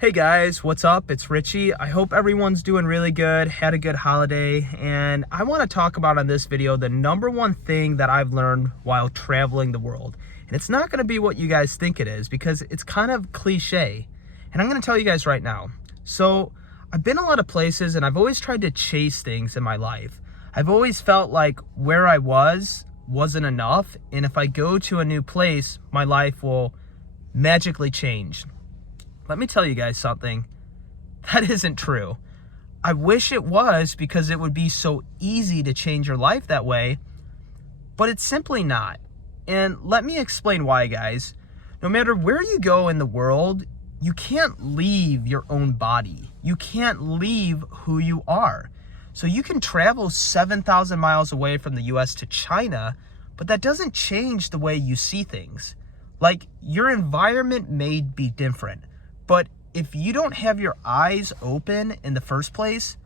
Hey guys, what's up? It's Richie. I hope everyone's doing really good, had a good holiday, and I want to talk about on this video the number one thing that I've learned while traveling the world. And it's not going to be what you guys think it is because it's kind of cliche. And I'm going to tell you guys right now. So I've been a lot of places and I've always tried to chase things in my life. I've always felt like where I wasn't enough, and if I go to a new place, my life will magically change. Let me tell you guys something. That isn't true. I wish it was because it would be so easy to change your life that way, but it's simply not. And let me explain why, guys. No matter where you go in the world, you can't leave your own body. You can't leave who you are. So you can travel 7,000 miles away from the US to China, but that doesn't change the way you see things. Like, your environment may be different, but if you don't have your eyes open in the first place,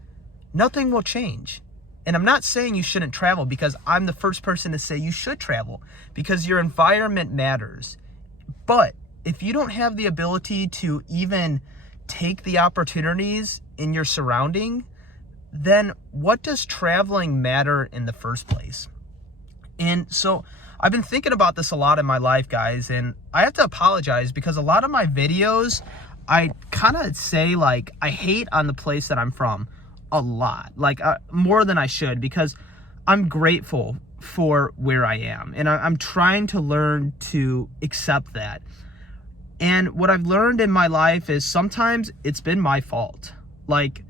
nothing will change. And I'm not saying you shouldn't travel, because I'm the first person to say you should travel because your environment matters. But if you don't have the ability to even take the opportunities in your surrounding, then what does traveling matter in the first place? And so I've been thinking about this a lot in my life, guys, and I have to apologize because a lot of my videos, I kind of say, like, I hate on the place that I'm from a lot, like more than I should, because I'm grateful for where I am. And I'm trying to learn to accept that. And what I've learned in my life is sometimes it's been my fault. Like,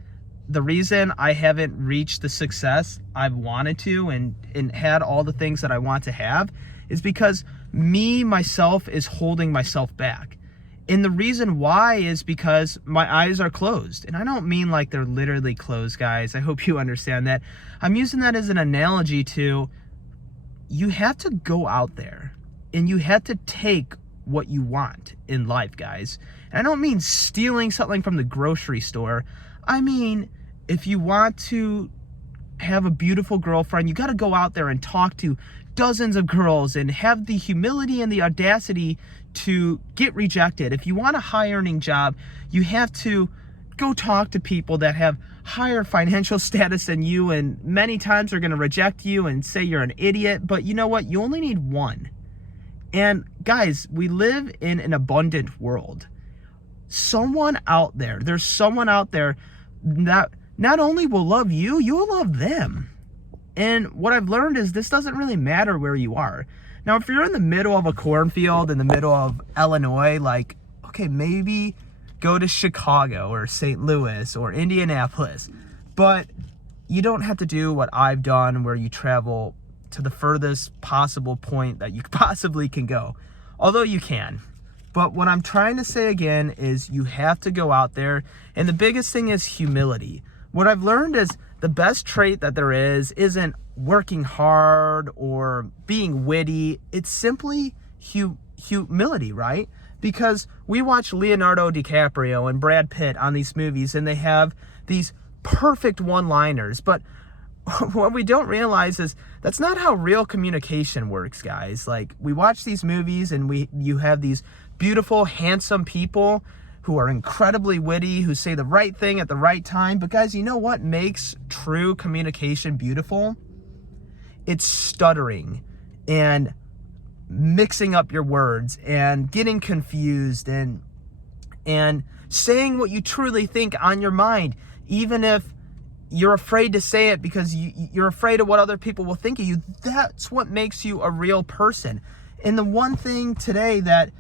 the reason I haven't reached the success I've wanted to and had all the things that I want to have is because myself is holding myself back. And the reason why is because my eyes are closed. And I don't mean like they're literally closed, guys. I hope you understand that. I'm using that as an analogy to, you have to go out there and you have to take what you want in life, guys. And I don't mean stealing something from the grocery store. I mean, if you want to have a beautiful girlfriend, you got to go out there and talk to dozens of girls and have the humility and the audacity to get rejected. If you want a high earning job, you have to go talk to people that have higher financial status than you, and many times they're going to reject you and say you're an idiot. But you know what? You only need one. And guys, we live in an abundant world. There's someone out there that not only will love you, you'll love them. And what I've learned is this doesn't really matter where you are. Now, if you're in the middle of a cornfield in the middle of Illinois, like, okay, maybe go to Chicago or St. Louis or Indianapolis. But you don't have to do what I've done, where you travel to the furthest possible point that you possibly can go. Although you can. But what I'm trying to say again is you have to go out there. And the biggest thing is humility. What I've learned is the best trait that there isn't working hard or being witty. It's simply humility, right? Because we watch Leonardo DiCaprio and Brad Pitt on these movies, and they have these perfect one-liners. But what we don't realize is that's not how real communication works, guys. Like, we watch these movies and you have these beautiful, handsome people who are incredibly witty, who say the right thing at the right time. But guys, you know what makes true communication beautiful? It's stuttering and mixing up your words and getting confused and saying what you truly think on your mind, even if you're afraid to say it because you're afraid of what other people will think of you. That's what makes you a real person. And the one thing today that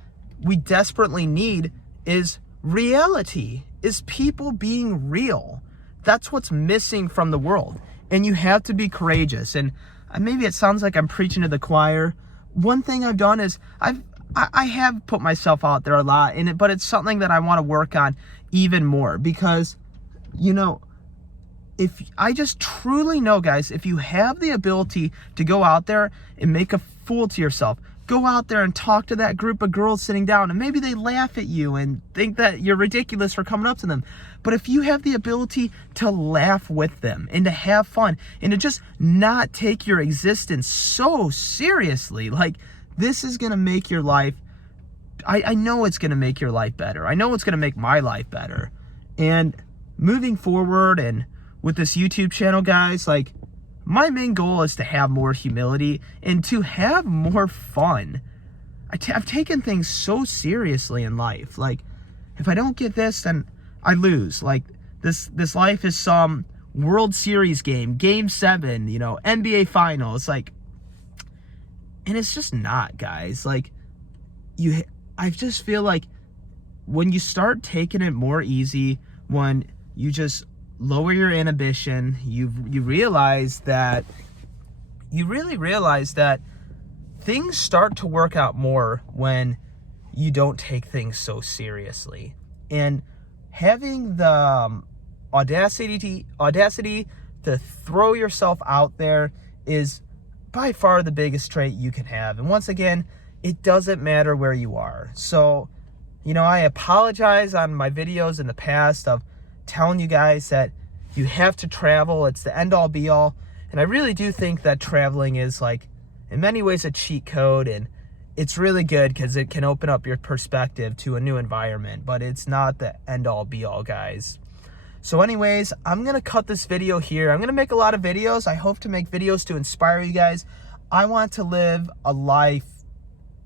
we desperately need is reality, is people being real. That's what's missing from the world. And you have to be courageous. And maybe it sounds like I'm preaching to the choir. One thing I've done is I have put myself out there a lot, but it's something that I want to work on even more, because, you know, if I just truly know, guys, if you have the ability to go out there and make a fool to yourself, go out there and talk to that group of girls sitting down, and maybe they laugh at you and think that you're ridiculous for coming up to them. But if you have the ability to laugh with them and to have fun and to just not take your existence so seriously, like, this is going to make your life I know it's going to make your life better. I know it's going to make my life better. And moving forward and with this YouTube channel, guys, like, my main goal is to have more humility and to have more fun. I've taken things so seriously in life. Like, if I don't get this, then I lose. Like, this life is some World Series game, Game 7, you know, NBA Finals. Like, and it's just not, guys. Like, I just feel like when you start taking it more easy, when you just lower your inhibition, you realize that, you really realize that things start to work out more when you don't take things so seriously. And having the audacity to throw yourself out there is by far the biggest trait you can have. And once again, it doesn't matter where you are. So, you know, I apologize on my videos in the past of telling you guys that you have to travel. It's the end all be all. And I really do think that traveling is, like, in many ways a cheat code, and it's really good because it can open up your perspective to a new environment, but it's not the end all be all, guys. So anyways, I'm going to cut this video here. I'm going to make a lot of videos. I hope to make videos to inspire you guys. I want to live a life,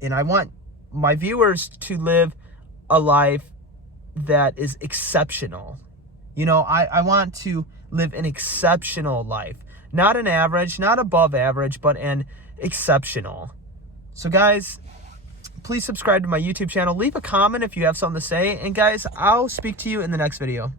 and I want my viewers to live a life that is exceptional. You know, I want to live an exceptional life. Not an average, not above average, but an exceptional. So guys, please subscribe to my YouTube channel. Leave a comment if you have something to say. And guys, I'll speak to you in the next video.